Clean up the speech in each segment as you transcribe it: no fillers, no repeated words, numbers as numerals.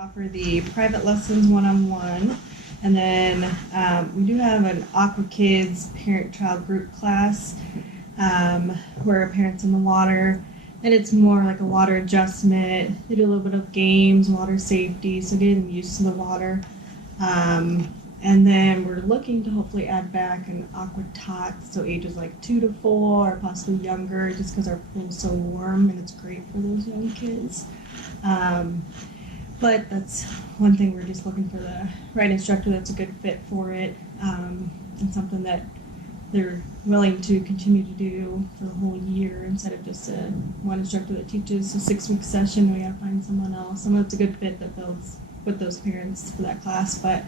offer the private lessons one-on-one, and then we do have an Aqua Kids parent-child group class where parents in the water, and it's more like a water adjustment. They do a little bit of games, water safety, so getting them used to the water. And then we're looking to hopefully add back an aqua tot, so ages like 2 to 4 or possibly younger, just because our pool's so warm and it's great for those young kids. But that's one thing, we're just looking for the right instructor that's a good fit for it, and something that they're willing to continue to do for the whole year instead of just one instructor that teaches a 6-week session. We gotta find someone else, someone that's a good fit that builds with those parents for that class. But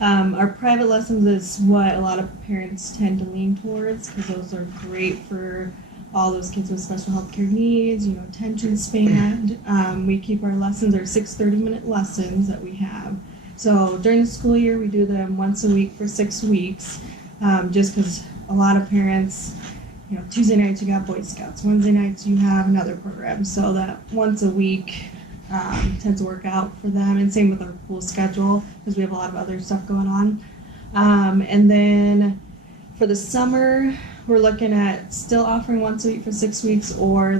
our private lessons is what a lot of parents tend to lean towards, because those are great for all those kids with special health care needs, attention span. We keep our lessons, our 6 30-minute lessons that we have. So during the school year, we do them once a week for 6 weeks, just because a lot of parents, Tuesday nights you got Boy Scouts, Wednesday nights you have another program, so that once a week tends to work out for them, and same with our pool schedule, because we have a lot of other stuff going on. And then for the summer, we're looking at still offering once a week for 6 weeks, or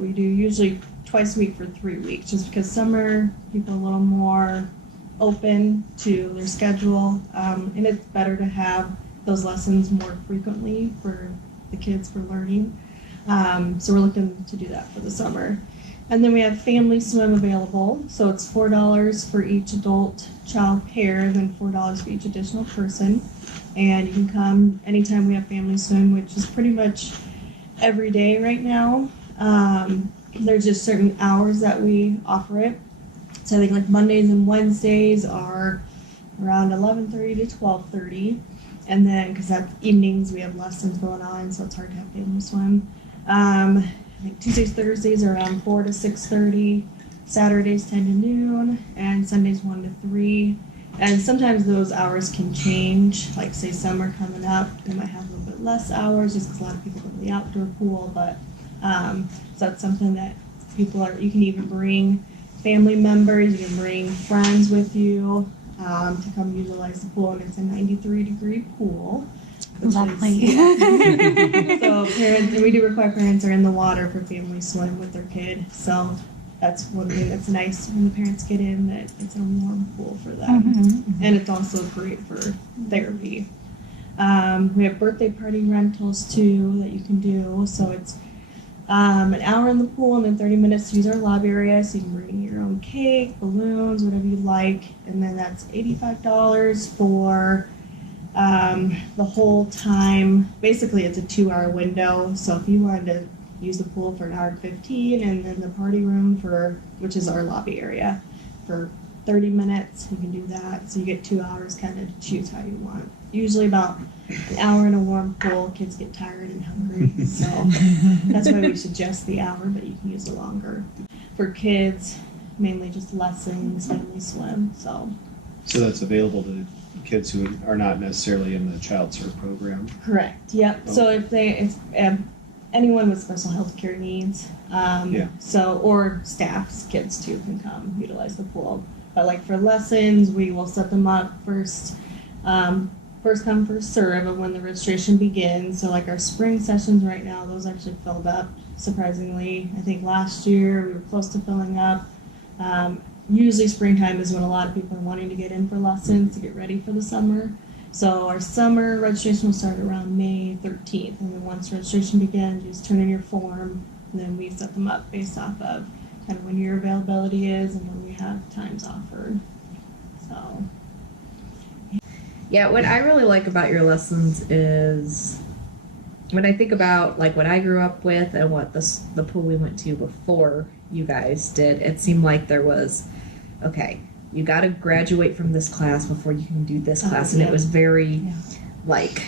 we do usually twice a week for 3 weeks, just because summer people are a little more open to their schedule, and it's better to have those lessons more frequently for the kids for learning. So we're looking to do that for the summer. And then we have family swim available, so it's $4 for each adult child pair, then $4 for each additional person. And you can come anytime we have family swim, which is pretty much every day right now. There's just certain hours that we offer it. So I think like Mondays and Wednesdays are around 11:30 to 12:30. And then, because that's evenings, we have lessons going on, so it's hard to have family swim. I think Tuesdays, Thursdays are around 4 to 6:30, Saturdays 10 to noon, and Sundays 1 to 3. And sometimes those hours can change, like say summer coming up, they might have a little bit less hours just because a lot of people go to the outdoor pool, but so that's something that you can even bring family members, you can bring friends with you to come utilize the pool, and it's a 93-degree pool. Lovely. So parents, and we do require parents are in the water for family swim with their kid. So that's one thing that's nice when the parents get in, that it's a warm pool for them. Mm-hmm. And it's also great for therapy. We have birthday party rentals too that you can do. So it's an hour in the pool and then 30 minutes to use our lobby area. So you can bring your own cake, balloons, whatever you like. And then that's $85 for the whole time. Basically, it's a 2-hour window. So if you wanted to use the pool for 1 hour and 15, and then the party room which is our lobby area, for 30 minutes, you can do that. So you get 2 hours kind of to choose how you want. Usually about an hour in a warm pool, kids get tired and hungry. So that's why we suggest the hour, but you can use it longer. For kids, mainly just lessons, family swim. So that's available to kids who are not necessarily in the ChildServe program. Correct. Yep. Oh. So if anyone with special health care needs, or staff's kids too can come utilize the pool. But like for lessons, we will set them up first come, first serve of when the registration begins. So like our spring sessions right now, those actually filled up surprisingly. I think last year we were close to filling up. Usually springtime is when a lot of people are wanting to get in for lessons to get ready for the summer. So our summer registration will start around May 13th. And then once registration begins, you just turn in your form, and then we set them up based off of kind of when your availability is and when we have times offered. So. Yeah, what I really like about your lessons is when I think about like what I grew up with and what the pool we went to before you guys did, it seemed like there was, okay, you got to graduate from this class before you can do this class. And it was very like,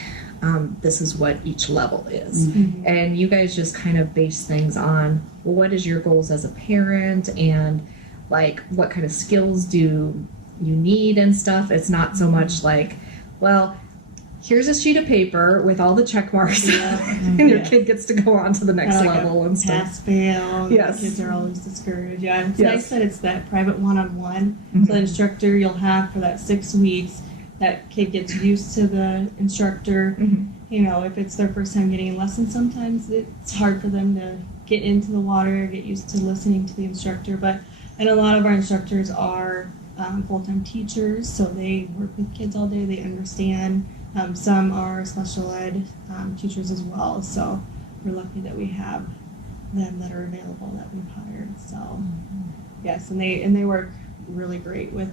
this is what each level is. Mm-hmm. And you guys just kind of base things on, well, what is your goals as a parent, and like what kind of skills do you need and stuff. It's not so much like, well, here's a sheet of paper with all the check marks, and your kid gets to go on to the next level and stuff. Pass fail. Yes. The kids are always discouraged. Yeah, it's Yes. nice that it's that private one-on-one. Mhm. So the instructor you'll have for that 6 weeks, that kid gets used to the instructor. Mhm. You know, if it's their first time getting a lesson, sometimes it's hard for them to get into the water, get used to listening to the instructor. And a lot of our instructors are full-time teachers, so they work with kids all day. They understand. Some are special ed teachers as well, so we're lucky that we have them that are available that we've hired. So yes, and they work really great with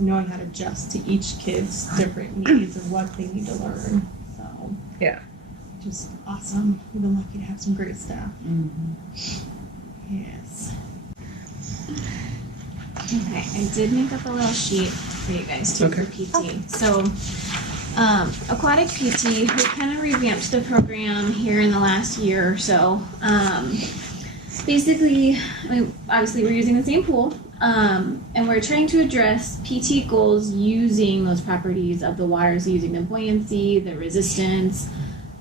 knowing how to adjust to each kid's different needs and what they need to learn. So Yeah. just awesome. We've been lucky to have some great staff. Yes. Okay, I did make up a little sheet for you guys too for PT. So, aquatic PT, we kind of revamped the program here in the last year or so. Basically, obviously we're using the same pool, and we're trying to address PT goals using those properties of the water, so using the buoyancy, the resistance,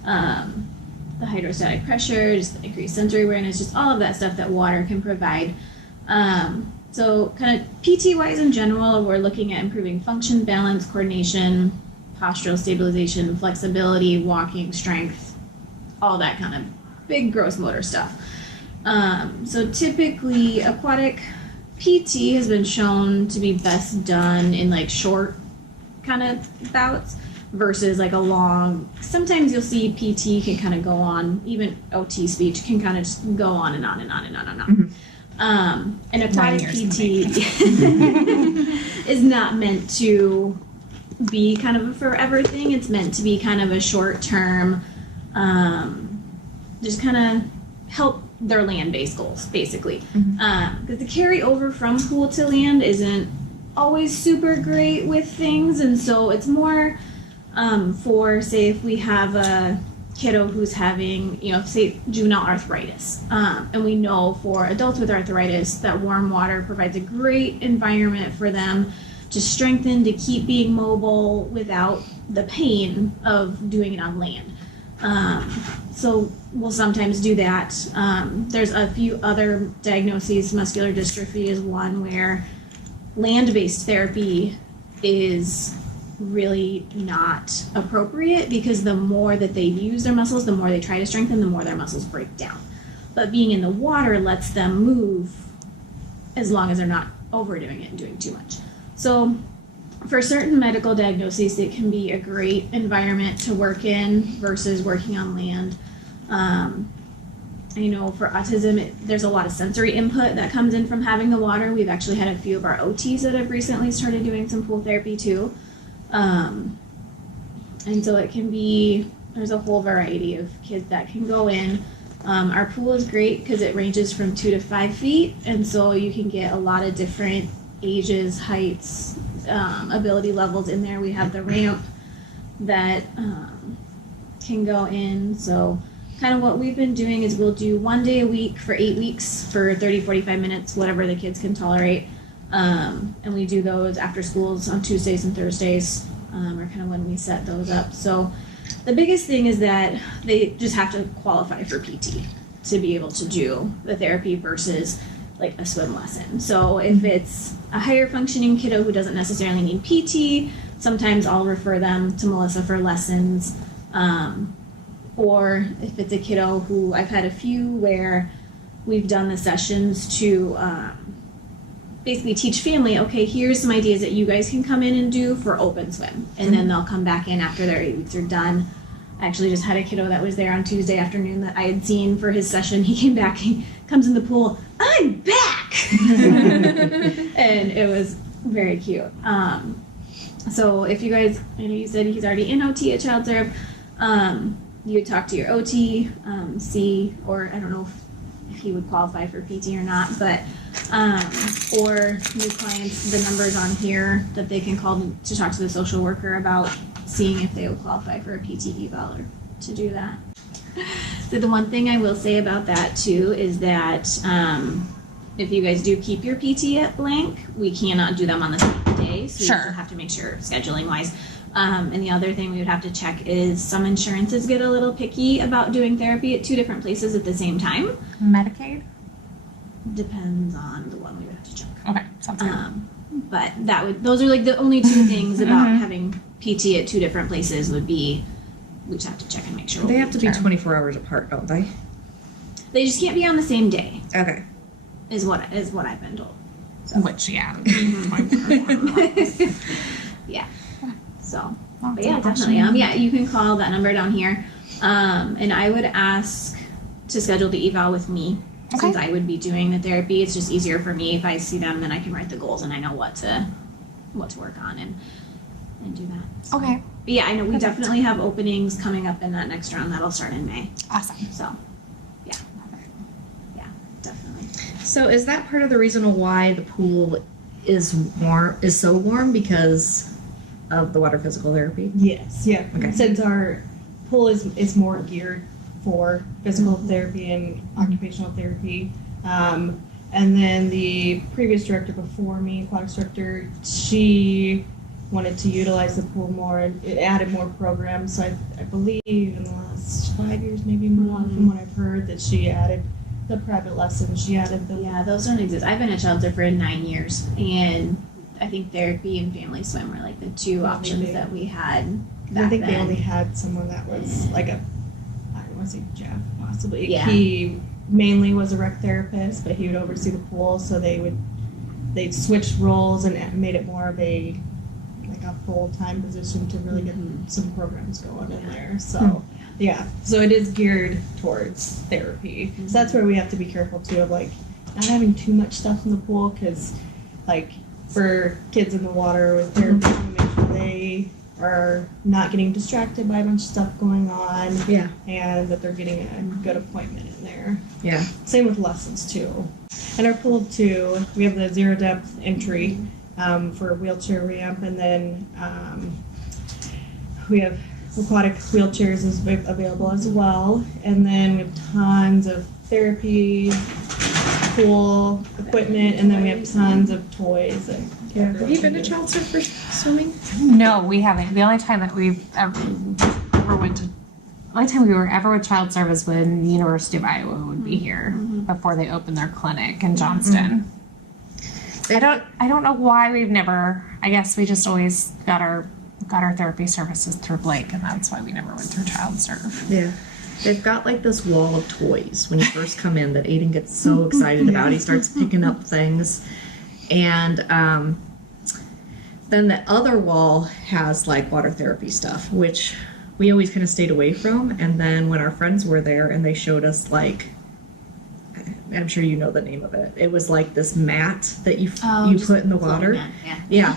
the hydrostatic pressure, just the increased sensory awareness, just all of that stuff that water can provide. So kind of PT-wise in general, we're looking at improving function, balance, coordination, postural stabilization, flexibility, walking, strength, all that kind of big gross motor stuff. So typically aquatic PT has been shown to be best done in like short kind of bouts versus like a long, sometimes you'll see PT can kind of go on, even OT speech can kind of just go on and on and on and on and on. Mhm. And aquatic PT is not meant to be kind of a forever thing. It's meant to be kind of a short term, just kind of help their land-based goals, basically. Because the carryover from pool to land isn't always super great with things, and so it's more for, say, if we have a kiddo who's having, say, juvenile arthritis. And we know for adults with arthritis that warm water provides a great environment for them to strengthen, to keep being mobile without the pain of doing it on land. So we'll sometimes do that. There's a few other diagnoses. Muscular dystrophy is one where land-based therapy is really not appropriate because the more that they use their muscles, the more they try to strengthen, the more their muscles break down. But being in the water lets them move as long as they're not overdoing it and doing too much. So for certain medical diagnoses, it can be a great environment to work in versus working on land. For autism, there's a lot of sensory input that comes in from having the water. We've actually had a few of our OTs that have recently started doing some pool therapy too. And so it can be, there's a whole variety of kids that can go in. Our pool is great because it ranges from 2 to 5 feet, and so you can get a lot of different ages, heights, ability levels in there. We have the ramp that can go in. So kind of what we've been doing is we'll do 1 day a week for 8 weeks for 30, 45 minutes, whatever the kids can tolerate. And we do those after schools on Tuesdays and Thursdays, are kind of when we set those up. So the biggest thing is that they just have to qualify for PT to be able to do the therapy versus like a swim lesson. So if it's a higher functioning kiddo who doesn't necessarily need PT, sometimes I'll refer them to Melissa for lessons. Or if it's a kiddo who, I've had a few where we've done the sessions to basically teach family, okay, here's some ideas that you guys can come in and do for open swim. And then they'll come back in after their 8 weeks are done. I actually just had a kiddo that was there on Tuesday afternoon that I had seen for his session. He came back, he comes in the pool, I'm back! And it was very cute. So if you guys, I know you said he's already in OT at ChildServe, you would talk to your OT, see, or I don't know if he would qualify for PT or not, but or new clients, the numbers on here that they can call to talk to the social worker about seeing if they would qualify for a PT eval or to do that. So the one thing I will say about that too is that if you guys do keep your PT at blank, we cannot do them on the same day, so you Sure. just have to make sure scheduling wise. And the other thing we would have to check is some insurances get a little picky about doing therapy at 2 different places at the same time. Medicaid? Depends on the one we would have to check. Okay, sounds good. But those are like the only 2 things about having PT at 2 different places would be, we just have to check and make sure. They have to be 24 hours apart, don't they? They just can't be on the same day, Okay. is what I've been told. Which, yeah. Yeah. So, Well, but yeah, definitely. Yeah, you can call that number down here. And I would ask to schedule the eval with me. Okay. Since I would be doing the therapy, it's just easier for me if I see them, then I can write the goals and I know what to work on and do that. So, Okay, but yeah, I know we Perfect. definitely have openings coming up in that next round. That'll start in May. awesome. So, yeah, definitely. So is that part of the reason why the pool is so warm because of the water physical therapy? Yes, yeah. Okay. Since our pool is more geared for physical therapy and occupational therapy. And then the previous director before me, aquatics director, she wanted to utilize the pool more and it added more programs. So I believe in the last 5 years, maybe more, from what I've heard, that she added the private lessons. She added the Yeah, those don't exist. I've been a ChildServe for 9 years, and I think therapy and family swim were like the 2 options big. that we had I back think then. they only had someone that was like I don't want to say Jeff, possibly. Yeah. He mainly was a rec therapist, but he would oversee the pool, so they'd switch roles and it made it more of a full-time position to really get some programs going in there. So yeah, so it is geared towards therapy. So that's where we have to be careful too of like not having too much stuff in the pool, because like for kids in the water with therapy, we make sure they are not getting distracted by a bunch of stuff going on, Yeah. and that they're getting a good appointment in there. Yeah. Same with lessons too. In our pool too, we have the 0 depth entry for a wheelchair ramp, and then we have aquatic wheelchairs is available as well, and then we have tons of therapy, pool equipment, and then we have tons of toys. Yeah. Have you been to ChildServe for swimming? No, we haven't. The only time that we've ever went to, the only time we were ever with ChildServe is when the University of Iowa would be here before they opened their clinic in Johnston. I don't know why we've never. I guess we just always got our therapy services through Blake, and that's why we never went through ChildServe. Yeah. They've got like this wall of toys when you first come in that Aiden gets so excited about. He starts picking up things. And then the other wall has like water therapy stuff, which we always kind of stayed away from. And then when our friends were there and they showed us like, I'm sure you know the name of it. It was like this mat that you put in the water. Yeah.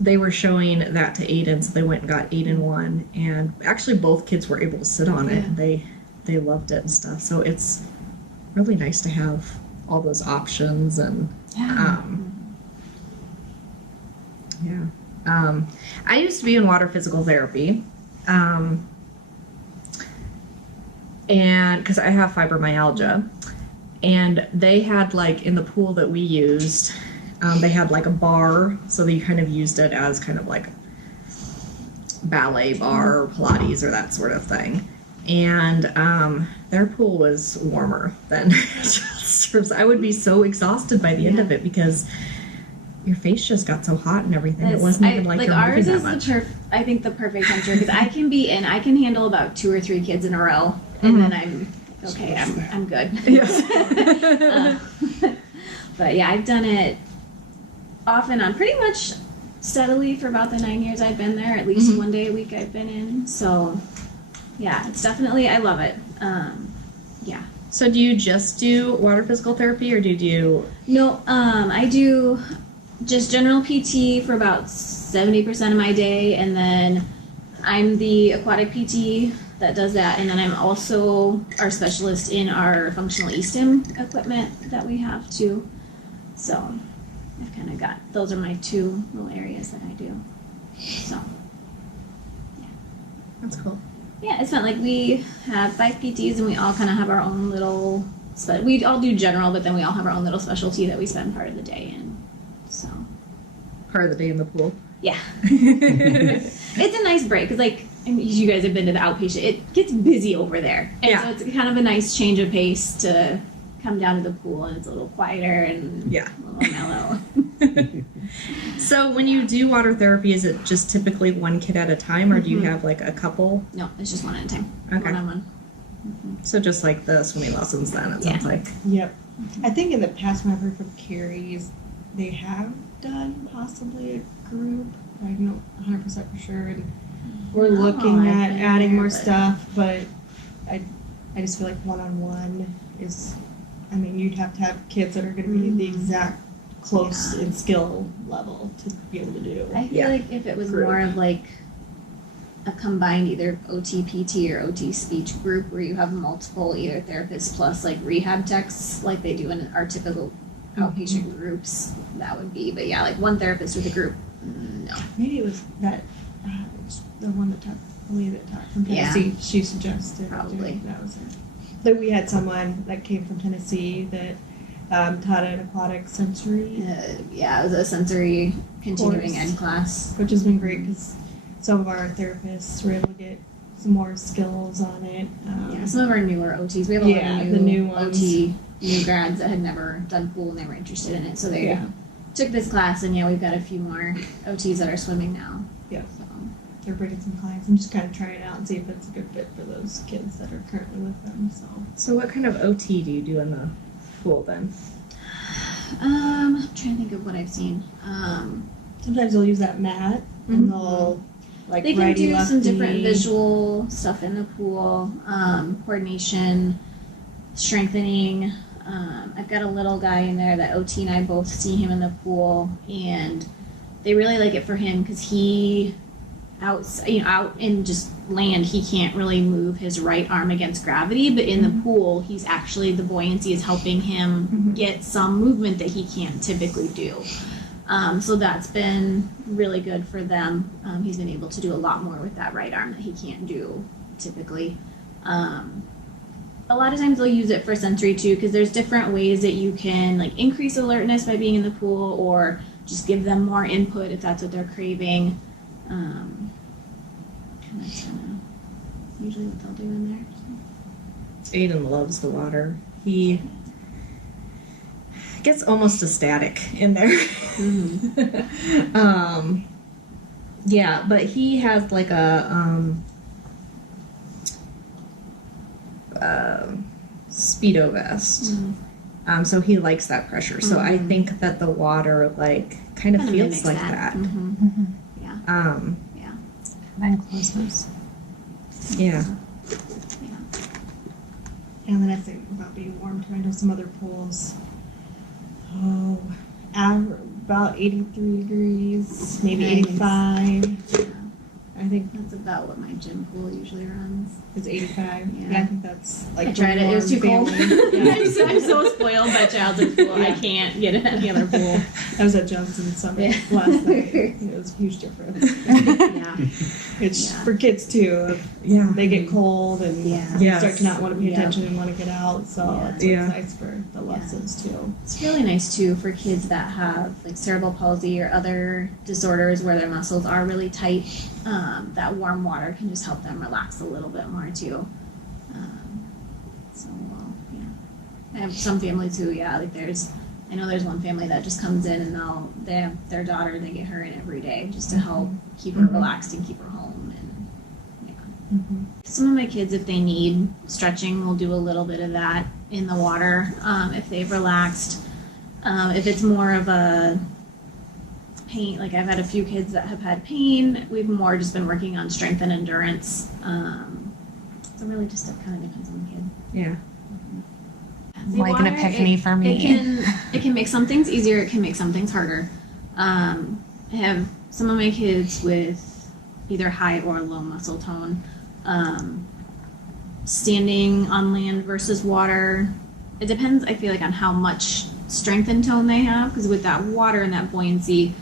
They were showing that to Aiden, so they went and got Aiden one, and actually both kids were able to sit on it. They loved it and stuff. So it's really nice to have all those options and I used to be in water physical therapy, and because I have fibromyalgia, and they had like in the pool that we used. They had like a bar, so they kind of used it as kind of like a ballet bar or Pilates or that sort of thing. And their pool was warmer than ChildServe's. I would be so exhausted by the end of it because your face just got so hot and everything. It wasn't even like you're ours moving is that much. I think the perfect temperature, because I can handle about 2 or 3 kids in a row, and then I'm okay. I'm good. Yes. But yeah, I've done it off and on pretty much steadily for about the 9 years I've been there. At least one day a week I've been in. So yeah, it's definitely, I love it. Yeah. So do you just do water physical therapy, or do you do? No, I do just general PT for about 70% of my day, and then I'm the aquatic PT that does that, and then I'm also our specialist in our functional e-stim equipment that we have too. So I've kind of got, those are my 2 little areas that I do. So That's cool. yeah, it's fun. Like we have 5 PTs and we all kind of have our own little, we all do general, but then we all have our own little specialty that we spend part of the day in. So part of the day in the pool. Yeah. It's a nice break because, like, I mean, you guys have been to the outpatient. It gets busy over there, and Yeah. so it's kind of a nice change of pace to come down to the pool, and it's a little quieter and Yeah. a little mellow. So when you do water therapy, is it just typically one kid at a time, or do you have like a couple? No, it's just one at a time. Okay. One on one. So just like the swimming lessons then, it sounds like. Yep. I think in the past when I've heard from Carrie's, they have done possibly a group. I'm not 100% for sure. And we're looking I've at been adding there, more but- stuff, but I just feel like one-on-one is, I mean, you'd have to have kids that are going to be the exact close Yeah. in skill level to be able to do. I feel Yeah. like if it was Group. more of like a combined either OT PT or OT speech group where you have multiple either therapists plus like rehab techs like they do in our typical outpatient groups, that would be. But yeah, like one therapist with a group, no. Maybe it was that, the one that talked, I believe it talked from Yeah. Tennessee, she suggested. Probably. That was it. But we had someone that came from Tennessee that taught an aquatic sensory, Yeah, it was a sensory continuing Course. ed class. which has been great because some of our therapists were able to get some more skills on it. Yeah, some of our newer OTs, we have a lot Yeah, of the new new ones. OT new grads that had never done pool and they were interested in it, so they Yeah. took this class, and yeah, we've got a few more OTs that are swimming now. Yeah. So. They're bringing some clients and just kind of trying it out and see if it's a good fit for those kids that are currently with them. So So what kind of OT do you do in the pool then? I'm trying to think of what I've seen. sometimes they'll use that mat and they'll like They can righty, do some different lefty. visual stuff in the pool, coordination, strengthening. I've got a little guy in there that OT and I both see him in the pool, and they really like it for him because he out in just land, he can't really move his right arm against gravity, but in the pool, he's actually, the buoyancy is helping him get some movement that he can't typically do. So that's been really good for them. He's been able to do a lot more with that right arm that he can't do typically. A lot of times they'll use it for sensory too, because there's different ways that you can like increase alertness by being in the pool, or just give them more input if that's what they're craving. And that's kind of usually what they'll do in there. Aiden loves the water. He gets almost ecstatic in there. Yeah, but he has like a Speedo vest. So he likes that pressure. So I think that the water like kind of Kinda feels mimics like that. that. Yeah. Then close those. Yeah. And the nice thing about being warm too, I know some other pools, about 83 degrees, maybe Nice. 85. I think That's about what my gym pool usually runs. it's 85. Yeah. Yeah, I think that's like I the tried it. It was too warm cold. family. Yeah. I'm so spoiled by childhood pool. I Yeah. can't get any other pool. I was at Johnson Summit Yeah. last night. It was a huge difference. Yeah. It's Yeah. for kids too. Yeah. They get cold and Yeah. they Yes. start to not want to pay Yeah. attention and want to get out. So Yeah. it's Yeah. nice for the lessons too. It's really nice too for kids that have like cerebral palsy or other disorders where their muscles are really tight. That warm water can just help them relax a little bit more too. Yeah. I have some families who, like I know there's one family that just comes in and they have their daughter, they get her in every day just to help keep her relaxed and keep her home. And yeah. Some of my kids, if they need stretching, we'll do a little bit of that in the water if they've relaxed. If it's more of a pain, like I've had a few kids that have had pain, we've more just been working on strength and endurance. So really just it kind of depends on the kid. Yeah. The Like an water, epiphany for me. It can make some things easier, it can make some things harder. I have some of my kids with either high or low muscle tone. Standing on land versus water, it depends, I feel like, on how much strength and tone they have, because with that water and that buoyancy,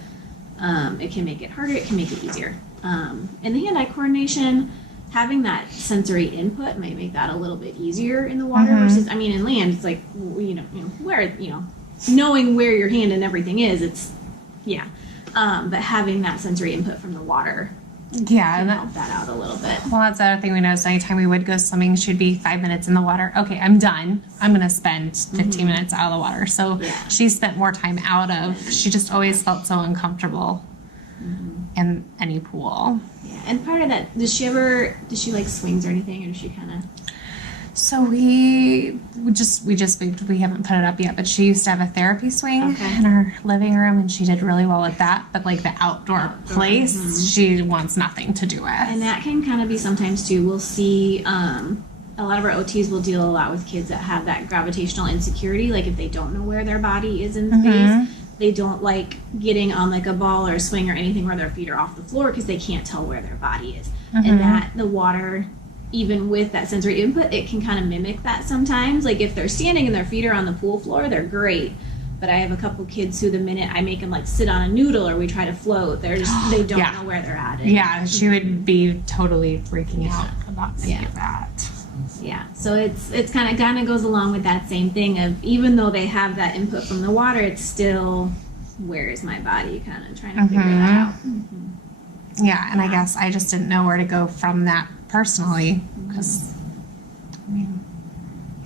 it can make it harder, it can make it easier. In the hand-eye coordination, having that sensory input might make that a little bit easier in the water versus, in land, it's like, where, knowing where your hand and everything is, it's, yeah. But having that sensory input from the water Yeah, can and help that out a little bit. well, that's the other thing we noticed. Anytime we would go swimming, she'd be 5 minutes in the water. Okay, I'm done. I'm gonna spend 15 minutes out of the water. So Yeah. she spent more time out of. She just always felt so uncomfortable in any pool. Yeah, and part of that, does she like swings or anything, or does she kind of? So we haven't put it up yet, but she used to have a therapy swing Okay. in our living room, and she did really well with that. But like the outdoor place, she wants nothing to do with. And that can kind of be sometimes too. We'll see a lot of our OTs will deal a lot with kids that have that gravitational insecurity. Like if they don't know where their body is in space, they don't like getting on like a ball or a swing or anything where their feet are off the floor because they can't tell where their body is. And that the water, even with that sensory input, it can kind of mimic that sometimes. Like if they're standing and their feet are on the pool floor, they're great. But I have a couple kids who the minute I make them like sit on a noodle or we try to float, they don't Yeah. know where they're at. Yeah, she would be totally freaking out about any of that. Yeah, so it's kind of goes along with that same thing of even though they have that input from the water, it's still where is my body, kind of trying to figure that out. Yeah, and I guess I just didn't know where to go from that personally because, I mean,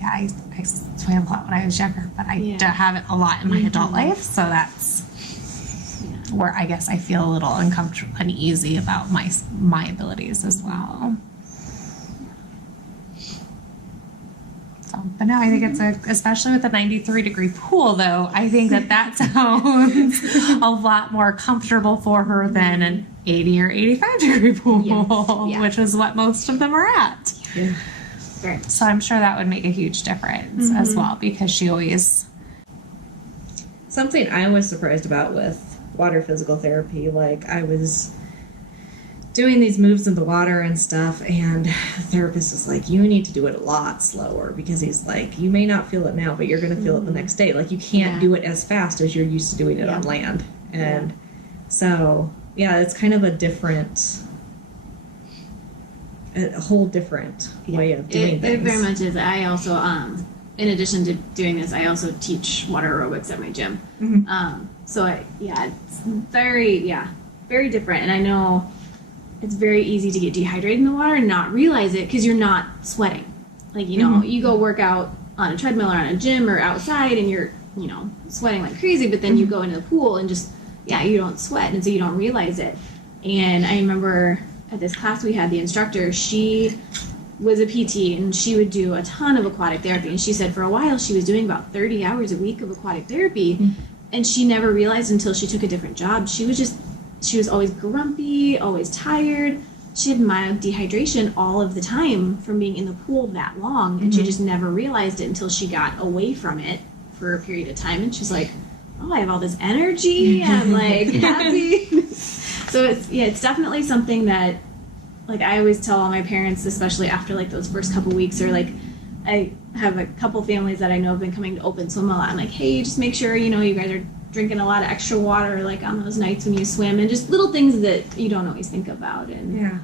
yeah, I swam a lot when I was younger, but I don't have it a lot in my adult life, so that's where I guess I feel a little uneasy about my abilities as well. So, but no, I think it's especially with a 93-degree pool, though, I think that sounds a lot more comfortable for her than an 80 or 85-degree pool, Yeah. which is what most of them are at. Yeah. Right. So I'm sure that would make a huge difference as well because she always. Something I was surprised about with water physical therapy, like I was doing these moves in the water and stuff, and the therapist is like, you need to do it a lot slower because he's like, you may not feel it now, but you're going to feel it the next day. Like you can't do it as fast as you're used to doing it on land. And so, yeah, it's kind of a whole different way of doing things. It very much is. I also, in addition to doing this, I also teach water aerobics at my gym. So it's very different. And I know it's very easy to get dehydrated in the water and not realize it because you're not sweating. Like, you go work out on a treadmill or on a gym or outside and you're, sweating like crazy, but then you go into the pool and just, you don't sweat. And so you don't realize it. And I remember at this class we had, the instructor, she was a PT and she would do a ton of aquatic therapy. And she said for a while she was doing about 30 hours a week of aquatic therapy. And she never realized until she took a different job. She was always grumpy, always tired. She had mild dehydration all of the time from being in the pool that long. And she just never realized it until she got away from it for a period of time. And she's like, oh, I have all this energy. I'm like happy. So it's definitely something that, like, I always tell all my parents, especially after like those first couple weeks, or like I have a couple families that I know have been coming to open swim a lot. I'm like, hey, just make sure you guys are drinking a lot of extra water, like on those nights when you swim, and just little things that you don't always think about. And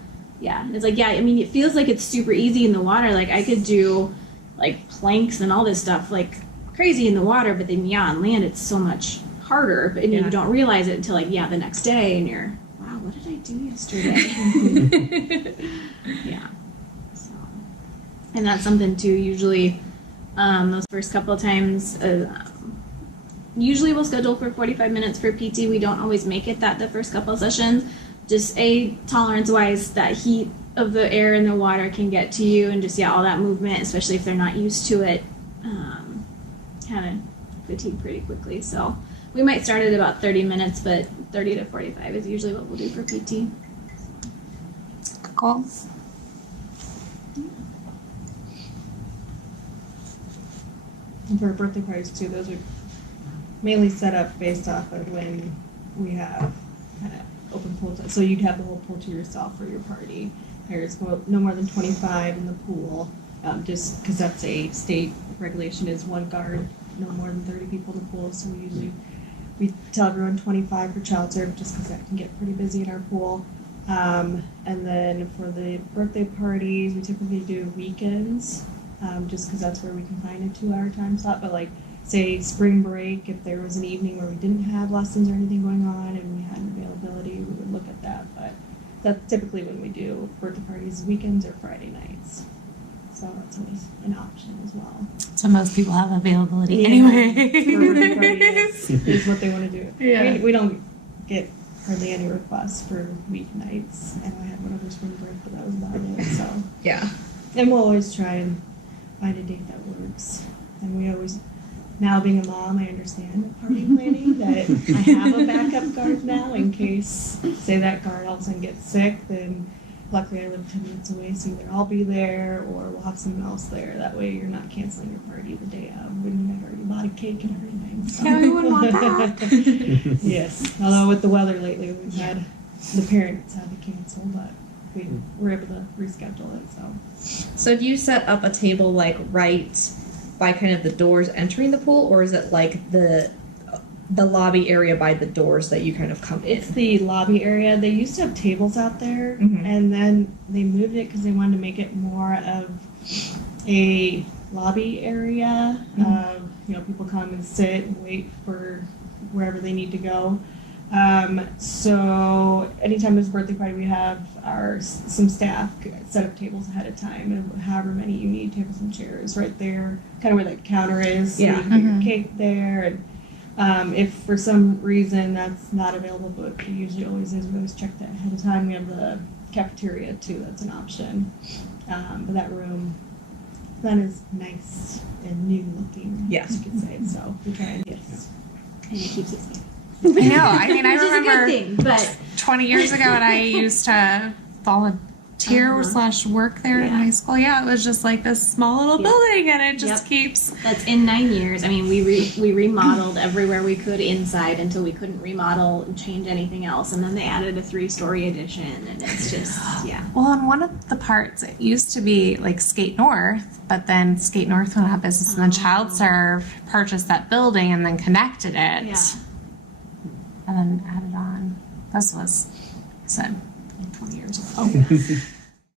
it's like, I mean, it feels like it's super easy in the water. Like I could do like planks and all this stuff like crazy in the water, but then on land it's so much harder. But you don't realize it until like the next day, and you're, wow, what did I do yesterday? So, and that's something too. Usually, those first couple of times. Usually we'll schedule for 45 minutes for PT. We don't always make it that the first couple of sessions. Just tolerance-wise, that heat of the air and the water can get to you, and just all that movement, especially if they're not used to it, kind of fatigue pretty quickly. So we might start at about 30 minutes, but 30 to 45 is usually what we'll do for PT. Cool. And for birthday parties too, those are mainly set up based off of when we have kind of open pool. So you'd have the whole pool to yourself for your party. There's no more than 25 in the pool, just because that's a state regulation is one guard, no more than 30 people in the pool. So we tell everyone 25 for ChildServe just because that can get pretty busy in our pool. And then for the birthday parties, we typically do weekends, just because that's where we can find a 2-hour time slot. But like, say spring break, if there was an evening where we didn't have lessons or anything going on and we had an look at that, but that's typically when we do birthday parties, weekends or Friday nights. So that's always an option as well. So most people have availability Yeah. anyway. Birthday party is what they want to do. Yeah. We don't get hardly any requests for weeknights. I know I had one over spring break, but that was about it. So, Yeah. and we'll always try and find a date that works. And we always, now being a mom, I understand party planning, that I have a backup guard now in case, say that guard all of a sudden gets sick, then luckily I live 10 minutes away, so either I'll be there or we'll have someone else there. That way you're not canceling your party the day of when you've already bought a cake and everything. So. Yeah, we wouldn't want that. Yes, although with the weather lately, we've had, the parents had to cancel, but we were able to reschedule it, so. So do you set up a table like right by kind of the doors entering the pool, or is it like the lobby area by the doors that you kind of come in? It's the lobby area. They used to have tables out there, Mhm. and then they moved it because they wanted to make it more of a lobby area. People come and sit and wait for wherever they need to go. So anytime there's a birthday party, we have some staff set up tables ahead of time, and however many you need, tables and chairs right there, kind of where the counter is. So Yeah. you can put your cake there, and if for some reason that's not available, but it usually always is, we always check that ahead of time. We have the cafeteria too, that's an option. But that room, that is nice and new looking, Yes. you could say. So we try and yes. And it keeps it safe. I know. I mean, I Which is a good remember thing, but 20 years ago when I used to volunteer / work there in Yeah. high school. Yeah, it was just like this small little Yep. building, and it just Yep. keeps. that's in 9 years. I mean, we remodeled everywhere we could inside until we couldn't remodel and change anything else, and then they added a 3-story addition, and it's just yeah. Well, on one of the parts, it used to be like Skate North, but then Skate North went out of business, and then ChildServe purchased that building and then connected it, Yeah. and then added on. This was, I said, 20 years ago.